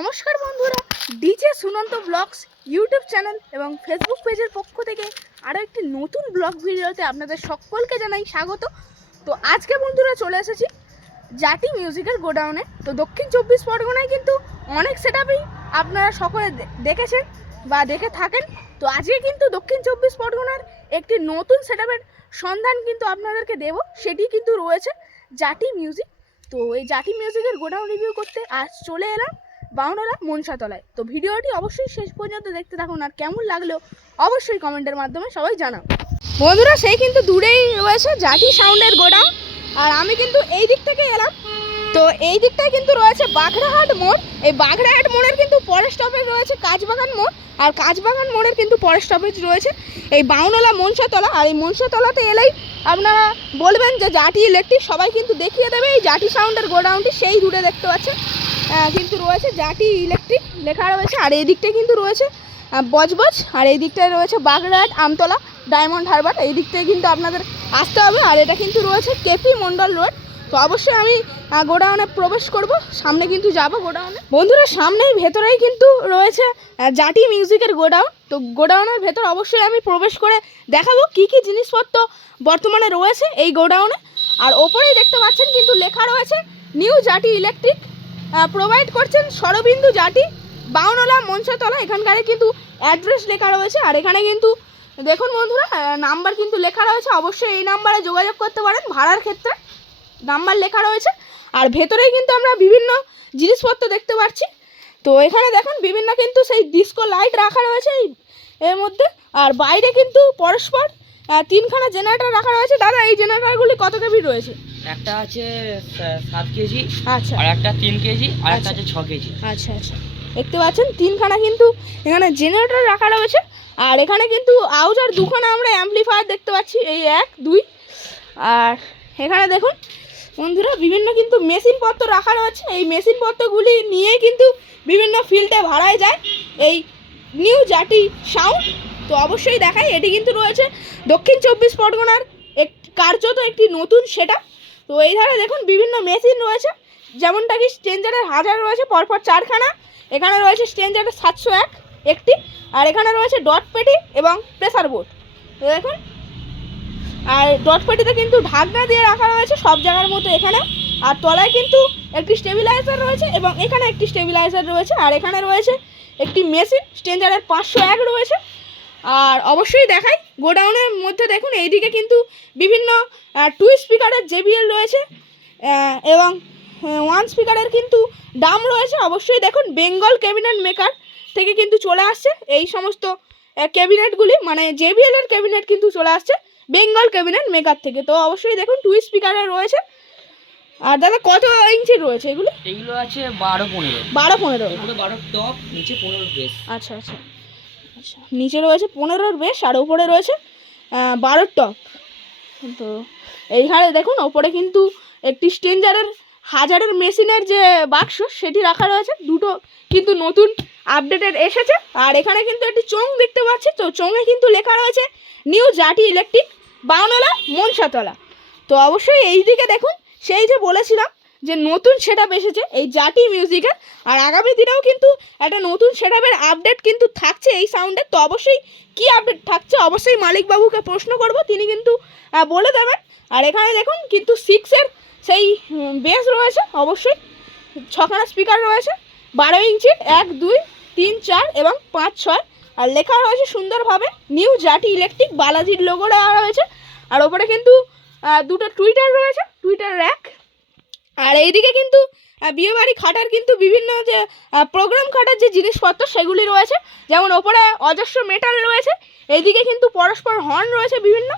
নমস্কার বন্ধুরা DJ Sunanta blogs YouTube channel এবং ফেসবুক পেজের পক্ষ থেকে আরও একটি নতুন ব্লগ ভিডিওতে আপনাদের সকলকে জানাই স্বাগত। তো আজকে বন্ধুরা চলে এসেছি জাতি মিউজিকের গোডাউনে। তো দক্ষিণ চব্বিশ পরগনায় কিন্তু অনেক সেট আপনারা সকলে দেখেছেন বা দেখে থাকেন। তো আজকে কিন্তু দক্ষিণ চব্বিশ পরগনার একটি নতুন সেট সন্ধান কিন্তু আপনাদেরকে দেব, সেটি কিন্তু রয়েছে জাতি মিউজিক তো এই জাতি মিউজিকের গোডাউন রিভিউ করতে আজ চলে এলাম। বাউনলা মনসাতলায়। তো ভিডিওটি অবশ্যই শেষ পর্যন্ত দেখতে থাকুন আর কেমন লাগল অবশ্যই কমেন্টের মাধ্যমে সবাই জানাও। বন্ধুরা, সেই কিন্তু দূরেই রয়েছে জাতি সাউন্ডের গোডাউন। আর আমি কিন্তু এই দিক থেকে এলাম। তো এই দিকটায় কিন্তু রয়েছে বাগড়াহাট মোড়। এই বাগড়াহাট মোড়ের কিন্তু পরের স্টপেজ রয়েছে কাজবাগান মোড়। আর কাজবাগান মোড়ের কিন্তু পরের স্টপেজ রয়েছে। এই বাউনলা মনসাতলা, আর এই মনসাতলাতে এলেই আপনারা বলবেন যে জাটি ইলেকট্রিক সবাই কিন্তু দেখিয়ে দেবে। এই জাটি সাউন্ডের গোডাউনটি সেই দূরে দেখতে পাচ্ছেন। কিন্তু রয়েছে জাটি ইলেকট্রিক লেখা রয়েছে, আর এই দিকটায় কিন্তু রয়েছে বজবজ, আর এই দিকটায় রয়েছে বাগড়াহাট আমতলা, ডায়মন্ড হারবার, এই দিকটায় কিন্তু আপনাদের আসতে হবে, আর এটা কিন্তু রয়েছে কেপি মন্ডল রোড। তো অবশ্যই আমি গোডাউনে প্রবেশ করব, সামনে কিন্তু যাব গোডাউনে। বন্ধুরা, সামনেই ভেতরেই কিন্তু রয়েছে জাটি মিউজিকের গোডাউন। তো গোডাউনের ভেতর অবশ্যই আমি প্রবেশ করে দেখাবো কি কি জিনিসপত্র বর্তমানে রয়েছে এই গোডাউনে। আর ওপরেই দেখতে পাচ্ছেন কিন্তু লেখা রয়েছে, নিউ জাটি ইলেকট্রিক প্রোভাইড করছেন সরবিন্দু জাটি বাউনলা মঞ্চতলা এখানকার কিন্তু অ্যাড্রেস লেখা রয়েছে। আর এখানে কিন্তু দেখুন বন্ধুরা নাম্বার কিন্তু লেখা রয়েছে। অবশ্যই এই নাম্বারে যোগাযোগ করতে পারেন ভাড়ার ক্ষেত্রে। নাম্বার লেখা রয়েছে। আর ভেতরেই কিন্তু আমরা বিভিন্ন জিনিসপত্র দেখতে পাচ্ছি। তো এখানে দেখুন, বিভিন্ন কিন্তু সেই ডিস্কো লাইট রাখা রয়েছে এই, এর মধ্যে। আর বাইরে কিন্তু পরস্পর তিনখানা জেনারেটর রাখা রয়েছে। দাদা, এই জেনারেটরগুলি কত কেবি রয়েছে? একটা আছে সাত কেজি আচ্ছা। আর একটা তিন কেজি আর একটা আচ্ছা। আছে ছ কেজি। আচ্ছা আচ্ছা। দেখতে পাচ্ছেন তিনখানা কিন্তু এখানে জেনারেটর রাখা রয়েছে আর এখানে কিন্তু আউজার দুখানা আমরা অ্যাম্পলিফায়ার দেখতে পাচ্ছি এই এক দুই। আর এখানে দেখুন বন্ধুরা বিভিন্ন কিন্তু মেশিনপত্র রাখা রয়েছে। এই মেশিনপত্রগুলি নিয়ে কিন্তু বিভিন্ন ফিল্ডে ভাড়ায় যায় এই নিউ জাটি সাউন্ড তো অবশ্যই দেখাই এটি কিন্তু রয়েছে দক্ষিণ চব্বিশ পরগনার এক কার্যত একটি নতুন সেটা তো এই ধারে দেখুন বিভিন্ন মেশিন রয়েছে। যেমনটা কি স্ট্রেঞ্জারের হাজার রয়েছে, পরপর চারখানা। এখানে রয়েছে স্ট্রেঞ্জারের সাতশো এক একটি, আর এখানে রয়েছে ডট পেটি এবং প্রেসার বোর্ড। দেখুন, আর ডট পেটিতে কিন্তু ঢাকনা দিয়ে রাখা রয়েছে সব জায়গার মতো এখানে। আর তলায় কিন্তু একটি স্টেবিলাইজার রয়েছে এবং এখানে একটি স্টেবিলাইজার রয়েছে। আর এখানে রয়েছে একটি মেশিন, স্ট্রেঞ্জারের পাঁচশো এক রয়েছে। আর অবশ্যই দেখাই। গোডাউনের মধ্যে দেখুন এইদিকে কিন্তু বিভিন্ন টু স্পিকারের জেবিএল রয়েছে এবং ওয়ান স্পিকারের কিন্তু দাম রয়েছে। অবশ্যই দেখুন বেঙ্গল ক্যাবিনেট মেকার থেকে কিন্তু চলে আসছে। এই সমস্ত ক্যাবিনেটগুলি মানে জেবিএল এর ক্যাবিনেট কিন্তু চলে আসছে বেঙ্গল ক্যাবিনেট মেকার থেকে। তো অবশ্যই দেখুন টু স্পিকারের রয়েছে। আর দাদা কত ইঞ্চি রয়েছে এগুলো? এইগুলো আছে বারো পনেরো। বারো পনেরো। বারো টপ নিচে পনেরো আচ্ছা আচ্ছা। আচ্ছা নিচে রয়েছে পনেরোর বেশ আর ওপরে রয়েছে বারোর টপ। তো এইখানে দেখুন, ওপরে কিন্তু একটি স্ট্রেঞ্জারের, হাজারের মেশিনের যে বাক্স, সেটি রাখা রয়েছে। দুটো কিন্তু নতুন আপডেটেড এসেছে। আর এখানে কিন্তু একটি চোং দেখতে পাচ্ছি। তো চোঙে কিন্তু লেখা রয়েছে, নিউ জাটি ইলেকট্রিক বাউনলা মনসাতলা। তো অবশ্যই এই দিকে দেখুন, সেই যে বলেছিলাম যে নতুন সেট আপ এসেছে এই জাটি মিউজিকের আর আগামী দিনেও কিন্তু একটা নতুন সেটআপের আপডেট কিন্তু থাকছে এই সাউন্ডের তো অবশ্যই কি আপডেট থাকছে অবশ্যই মালিকবাবুকে প্রশ্ন করব, তিনি কিন্তু বলে দেবেন। আর এখানে দেখুন কিন্তু সিক্সের সেই বেস রয়েছে অবশ্যই। ছখানা স্পিকার রয়েছে। বারো ইঞ্চির এক, দুই, তিন, চার এবং পাঁচ, ছয়। আর লেখা রয়েছে সুন্দরভাবে নিউ জাটি ইলেকট্রিক বালাজির লোগো দেওয়া রয়েছে। আর ওপরে কিন্তু দুটো টুইটার রয়েছে। টুইটার র্যাক আর এইদিকে কিন্তু বিয়ে বাড়ি খাটার কিন্তু বিভিন্ন যে প্রোগ্রাম খাটার যে জিনিসপত্র সেগুলি রয়েছে। যেমন ওপরে অজস্র মেটাল রয়েছে, এইদিকে কিন্তু পরস্পর হর্ন রয়েছে বিভিন্ন।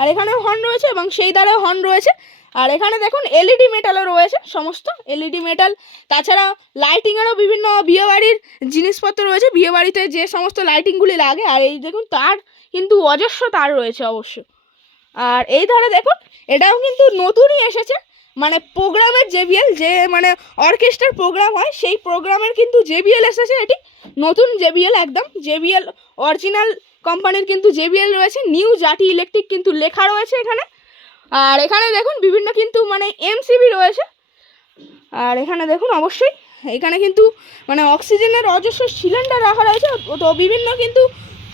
আর এখানেও হর্ন রয়েছে এবং সেই দ্বারাও হর্ন রয়েছে। আর এখানে দেখুন এলইডি মেটালও রয়েছে, সমস্ত এলইডি মেটাল তাছাড়া লাইটিংয়েরও বিভিন্ন বিয়েবাড়ির জিনিসপত্র রয়েছে। বিয়েবাড়িতে যে সমস্ত লাইটিংগুলি লাগে, আর এই দেখুন তার কিন্তু অজস্র তার রয়েছে অবশ্য। আর এই ধারে দেখুন, এটাও কিন্তু নতুনই এসেছে। মানে প্রোগ্রামের জেবিএল যে মানে অর্কেস্ট্রার প্রোগ্রাম হয়, সেই প্রোগ্রামের কিন্তু জেবিএল এসেছে এটি। নতুন জেবিএল একদম। জেবিএল অরিজিনাল কোম্পানির কিন্তু জেবিএল রয়েছে। নিউ জাটি ইলেকট্রিক কিন্তু লেখা রয়েছে এখানে। আর এখানে দেখুন, বিভিন্ন কিন্তু মানে এমসিবি রয়েছে। আর এখানে দেখুন, অবশ্যই। এখানে কিন্তু মানে অক্সিজেনের অজস্র সিলিন্ডার রাখা রয়েছে। তো বিভিন্ন কিন্তু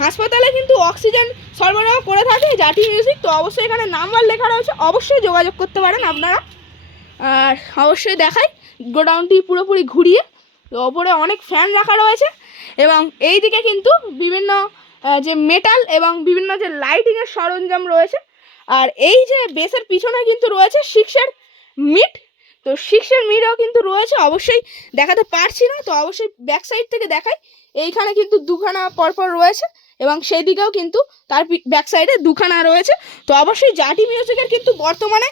হাসপাতালে কিন্তু অক্সিজেন সরবরাহ করে থাকে জাটি মিউজিক। তো অবশ্যই এখানে নাম্বার লেখা রয়েছে। অবশ্যই যোগাযোগ করতে পারেন আপনারা। আর অবশ্যই দেখাই গোডাউনটি পুরোপুরি ঘুরিয়ে ওপরে অনেক ফ্যান রাখা রয়েছে এবং এই দিকে কিন্তু বিভিন্ন যে মেটাল এবং বিভিন্ন যে লাইটিংয়ের সরঞ্জাম রয়েছে। আর এই যে বেসের পিছনে কিন্তু রয়েছে সিক্সের মিট তো সিক্সের মিটও কিন্তু রয়েছে, অবশ্যই দেখাতে পারছি না, তো অবশ্যই ব্যাক সাইড থেকে দেখাই। এইখানে কিন্তু দুখানা পরপর রয়েছে এবং সেই দিকেও কিন্তু তার ব্যাক সাইডে দুখানা রয়েছে। তো অবশ্যই জাটি মিউজিকের কিন্তু বর্তমানে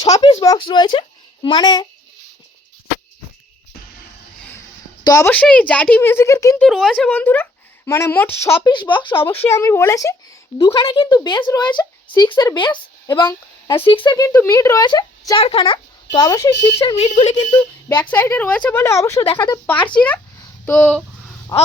ছ পিস বক্স রয়েছে। মানে তো অবশ্যই জাটি মিউজিকের কিন্তু রয়েছে বন্ধুরা। মানে মোট ছ পিস বক্স অবশ্যই আমি বলেছি। দুখানে কিন্তু বেস রয়েছে সিক্সের বেস এবং সিক্সের কিন্তু মিড রয়েছে, চারখানা। তো অবশ্যই সিক্সের মিটগুলি কিন্তু ব্যাক সাইডে রয়েছে বলে অবশ্যই দেখাতে পারছি না। তো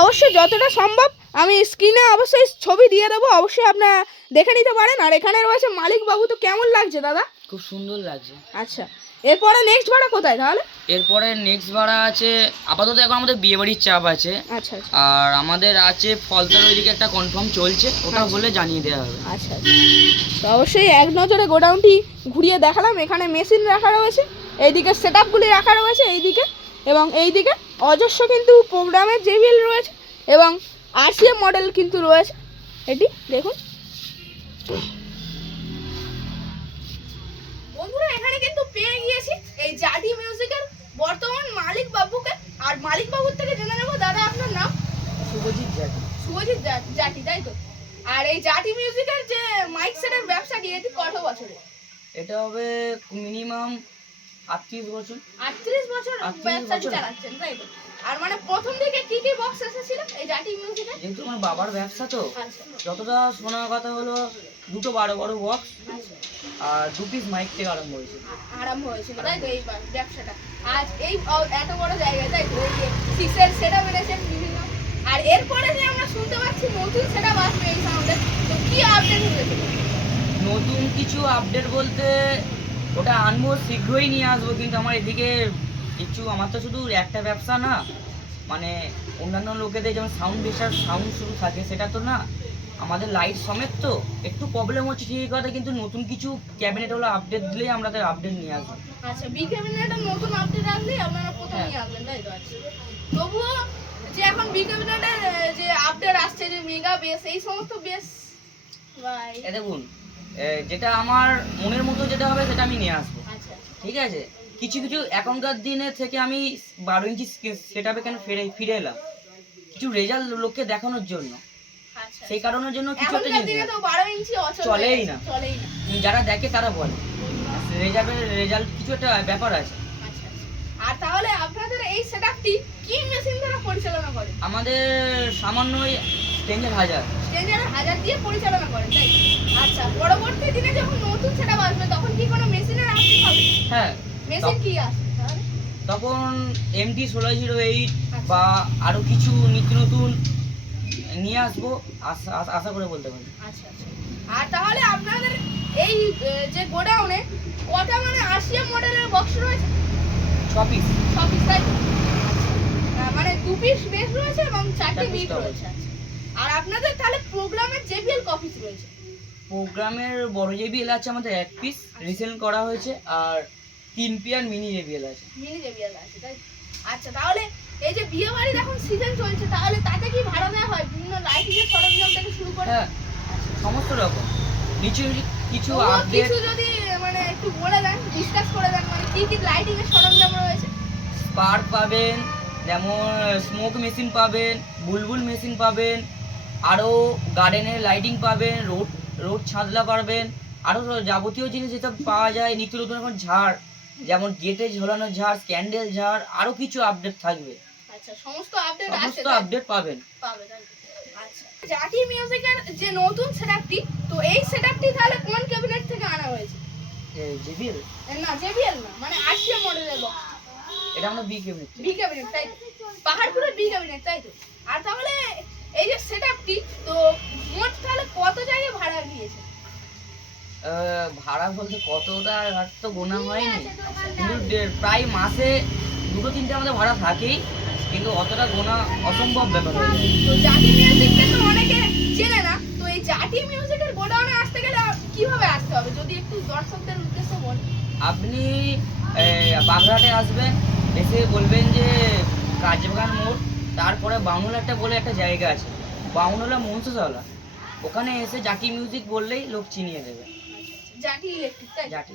অবশ্যই যতটা সম্ভব আমি স্ক্রিনে অবশ্যই ছবি দিয়ে দেবো, অবশ্যই আপনারা দেখে নিতে পারেন। আর এখানে রয়েছে মালিক বাবু তো কেমন লাগছে দাদা? খুব সুন্দর লাগছে। আচ্ছা এরপরে নেক্সট ভাড়া কোথায় তাহলে? এরপরে নেক্সট ভাড়া আছে আপাতত এখন আমাদের বিয়ে বাড়ির চাপ আছে। আচ্ছা আচ্ছা। আর আমাদের আছে ফলতার ওইদিকে একটা কনফার্ম চলছে ওটা আচ্ছা। হলে জানিয়ে দেওয়া হবে। আচ্ছা আচ্ছা। তো অবশ্যই এক নজরে গোডাউনটি ঘুরিয়ে দেখালাম এখানে মেশিন রাখা রয়েছে এইদিকে সেট আপগুলি রাখা রয়েছে এইদিকে। এবং এইদিকে অজস্র কিন্তু প্রোগ্রামের জেবিএল রয়েছে এবং আরসিএম মডেল কিন্তু রয়েছে। এটি দেখুন। বন্ধুরা এখানে কিন্তু পেয়ে গিয়েছি এই জাডি মিউজিকের বর্তমান মালিক বাবুকে। আর মালিক বাবুর থেকে জেনে নেব দাদা আপনার নাম? শুভজিৎ জাতি শুভজিৎ জা- জাটি তাই তো? আর এই জাটি মিউজিকের যে মাইক সেটের ব্যবসাটি এটি কত বছরে এটা হবে মিনিমাম আটত্রিশ বছর। আটত্রিশ বছর 38 ব্যবসাটি চালাচ্ছেন তাই তো? আর মানে প্রথম দিকে কি কি বক্স এসেছিল এই জাটি মিউজিকে যেহেতু আমার বাবার ব্যবসা তো। আচ্ছা। যতটা শোনা কথা হলো দুটো বড় বড় বক্স আর দু পিস মাইক থেকে আরম্ভ হয়েছে। আরম্ভ হয়েছিল তাই তো এই ব্যবসাটা। আজ এই এত বড় জায়গায় তাই তো এই সিক্সের সেটা বেড়েছেন বিভিন্ন। আর এরপরে যে আমরা শুনতে পাচ্ছি নতুন সেটা আসবে এই সাউন্ডে তো কি আপডেট হয়েছে নতুন কিছু আপডেট বলতে ওটা আনব শীঘ্রই নিয়ে আসব কিন্তু আমার এদিকে কিছু আমার তো শুধু একটা ব্যবসা না মানে অন্যান্য লোকেদের যেমন সাউন্ড বেসার সাউন্ড শুরু থাকে সেটা তো না আমাদের লাইট সমেত তো একটু প্রবলেম হচ্ছে ঠিক কথা কিন্তু নতুন কিছু ক্যাবিনেট হলো আপডেট দিলেই আমরা তার আপডেট নিয়ে আসব। আচ্ছা বি ক্যাবিনেটের নতুন আপডেট আসলেই আপনারা প্রথম হ্যাঁ। নিয়ে আসবেন তাই তো? আচ্ছা তবুও যে এখন বি ক্যাবিনেটের যে আপডেট আসছে যে মেগা বেস এই সমস্ত বেস ভাই এ দেখুন যেটা আমার মনের মতো যেটা হবে সেটা আমি নিয়ে আসব। আচ্ছা। ঠিক আছে? কিছু কিছু এখনকার দিনে থেকে আমি বারো ইঞ্চি সেট আপে কেন ফিরে ফিরে এলাম? কিছু রেজাল্ট লোককে দেখানোর জন্য। আচ্ছা সেই কারণের জন্য কিছু একটা জিনিস চলেই না। যারা দেখে তারা বলে। রেজাল্টের রেজাল্ট কিছু একটা ব্যাপার আছে। আচ্ছা আচ্ছা। আর তাহলে আপনাদের এই সেটআপটি কি মেশিন দ্বারা পরিচালনা করেন আমাদের সামান্য টেঞ্জের হাজার। স্ট্রেঞ্জার হাজার দিয়ে পরিচালনা করেন তাই? আচ্ছা পরবর্তী দিনে যখন নতুন সেটআপ আসবে তখন কি কোনো মেশিনের আপডেট হবে? হ্যাঁ। তখন এমটি ষোলো জিরো এইট বা আরও কিছু নিত্য নতুন নিয়ে আসব আশা করে বলতে পারি। আচ্ছা আচ্ছা। আর তাহলে আপনাদের এই যে গোডাউনে কটা মানে আশিয়াম মডেলের বক্স রয়েছে? ছ পিস ছ পিস তাই তো? মানে দু পিস বেস রয়েছে এবং চারটে মিট রয়েছে আচ্ছা। আর আপনাদের তাহলে প্রোগ্রামের জেবিএল কপিস রয়েছে? প্রোগ্রামের বড় জেবিএল আছে আমাদের এক পিস রিসেন্ট করা হয়েছে আর তিন পিয়ার মিনি জেবিএল আছে। মিনি জেবিএল আছে তাই? আচ্ছা তাহলে এই যে বিয়ে বাড়ির এখন সিজন চলছে তাহলে তাতে কি ভাড়া দেওয়া হয়? বিভিন্ন লাইটিং এর সরঞ্জাম থেকে শুরু করে হ্যাঁ সমস্ত রকম। নিচু কিছু আপডেট কিছু যদি মানে একটু বলে দেন ডিসকাস করে দেন মানে কি কি লাইটিং এর সরঞ্জাম রয়েছে? স্পার্ক পাবেন যেমন স্মোক মেশিন পাবেন বুলবুল মেশিন পাবেন আরও গার্ডেনের লাইটিং পাবেন রোড রোড ছাদলা পাবেন আরও যাবতীয় জিনিস যেসব পাওয়া যায় নিত্য নতুন এখন ঝাড়। যেমন গেটে ঝোলানো ঝাড় ক্যান্ডেল ঝাড় আরও কিছু আপডেট থাকবে। আচ্ছা সমস্ত আপডেট সমস্ত আপডেট পাবেন। পাবে আচ্ছা জাটি মিউজিকের যে নতুন সেটআপটি তো এই সেটআপটি তাহলে কোন ক্যাবিনেট থেকে আনা হয়েছে? জিবিএল না জেবিএল না মানে আশিয়া মডেলের বক্স এটা আমরা বি বি ক্যাবিনেট তাই? পাহাড়পুরের বি ক্যাবিনেট তাই তো? আর তাহলে এই যে সেটআপটি তো মোট তাহলে কত জায়গায় ভাড়া গিয়েছে ভাড়া বলতে কতটা আর তো গোনা হয়নি। কিন্তু প্রায় মাসে দুটো তিনটে আমাদের ভাড়া থাকেই কিন্তু অতটা গোনা অসম্ভব ব্যাপার তো জাতি মিউজিককে তো অনেকে চেনে না তো এই জাতি মিউজিকের গোডাউনে আসতে গেলে কীভাবে আসতে হবে? যদি একটু দর্শকদের উদ্দেশ্যে বল। আপনি এই, আসবেন এসে বলবেন যে কাজবাগান মোড় তারপরে বাউনলাটা বলে একটা জায়গা আছে বাউনলা মনসুসাওলা ওখানে এসে জাকি মিউজিক বললেই লোক চিনিয়ে দেবে। জাতি ইলেকট্রিক তাই? জাকি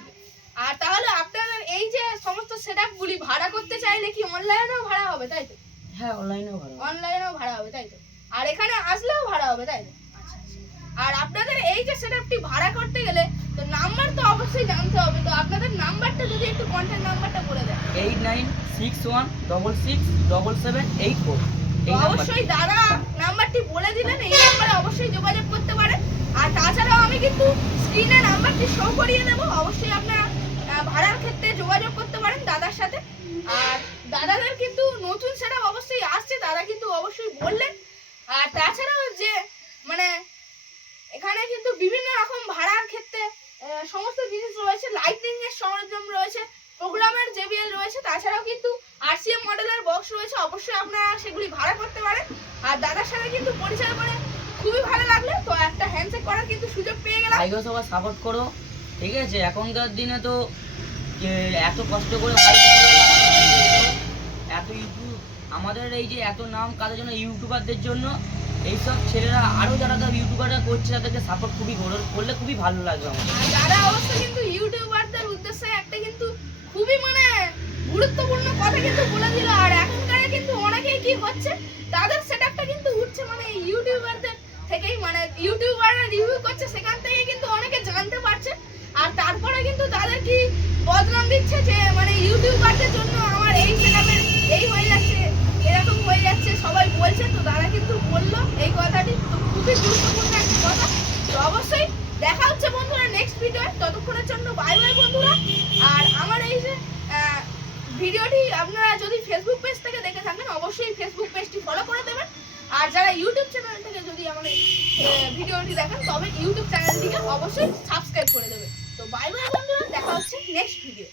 আর তাহলে আপনাদের এই যে সমস্ত সেটআপগুলি ভাড়া করতে চাইলে কি অনলাইনেও ভাড়া হবে তাই তো? হ্যাঁ অনলাইনেও ভালো অনলাইনেও ভাড়া হবে তাই তো? আর এখানে আসলেও ভাড়া হবে তাই তো? আচ্ছা, আচ্ছা। আর আপনাদের এই যে সেটআপটি ভাড়া করতে গেলে তো নাম্বার তো অবশ্যই জানতে হবে তো আপনাদের নাম্বারটা যদি একটু কন্ট্যাক্ট নাম্বারটা বলে দেন। Eight nine six one double six double seven eight four অবশ্যই দাদা নাম্বারটি বলে দিলেন এই নাম্বারে অবশ্যই যোগাযোগ করতে পারেন। আর তাছাড়াও আমি কিন্তু স্ক্রিনে নাম্বারটি শো করিয়ে দেবো। অবশ্যই আপনারা ভাড়ার ক্ষেত্রে যোগাযোগ করতে পারেন দাদার সাথে। আর দাদাদের কিন্তু নতুন সেটআপ অবশ্যই আসছে দাদা কিন্তু অবশ্যই বললেন। আর তাছাড়াও যে মানে এখানে কিন্তু বিভিন্ন রকম ভাড়ার ক্ষেত্রে সমস্ত জিনিস রয়েছে। লাইটিং এর সরঞ্জাম রয়েছে প্রোগ্রামের জেবিএল রয়েছে, তাছাড়াও কিন্তু আরসিএম মডেলের বক্স রয়েছে। অবশ্যই আপনারা সেগুলি ভাড়া করতে পারেন। আর দাদার সাথে কিন্তু পরিচয় করে খুবই ভালো লাগল। তো একটা হ্যান্ডশেক করার কিন্তু সুযোগ পেয়ে গেলাম। ভাইকে সবাই সাপোর্ট করো ঠিক আছে? এখনকার দিনে তো এত কষ্ট করে এত ইউটিউব আমাদের এই যে এত নাম কাদের জন্য ইউটিউবারদের জন্য এইসব ছেলেরা আরও যারা ইউটিউবাররা করছে তাদেরকে সাপোর্ট খুবই করো- করলে খুবই ভালো লাগবে আমাদের। আর দাদা অবশ্য কিন্তু ইউটিউবারদের ইউটিউবাররা রিভিউ করছে সেখান থেকে কিন্তু অনেকে জানতে পারছে। আর তারপরে কিন্তু তাদের কি বদনাম দিচ্ছে যে মানে ইউটিউবারদের জন্য আমার এই সেটআপের এই হয়ে যাচ্ছে, এরকম হয়ে যাচ্ছে, সবাই বলছে, তো দাদা কিন্তু বলল এই কথাটি। তো খুবই গুরুত্বপূর্ণ একটা কথা। তো অবশ্যই দেখা হচ্ছে বন্ধুরা নেক্সট ভিডিও ততক্ষণের জন্য বাই বাই বন্ধুরা। আর আমার এই যে ভিডিওটি আপনারা যদি ফেসবুক পেজ থেকে দেখে থাকেন, অবশ্যই ফেসবুক পেজটি ফলো করে দেবেন। আর যারা ইউটিউব চ্যানেল থেকে যদি আমাদের ভিডিওটি দেখেন, তবে ইউটিউব চ্যানেলটিকে অবশ্যই সাবস্ক্রাইব করে দেবে। তো বাই বাই বন্ধুরা, দেখা হচ্ছে নেক্সট ভিডিও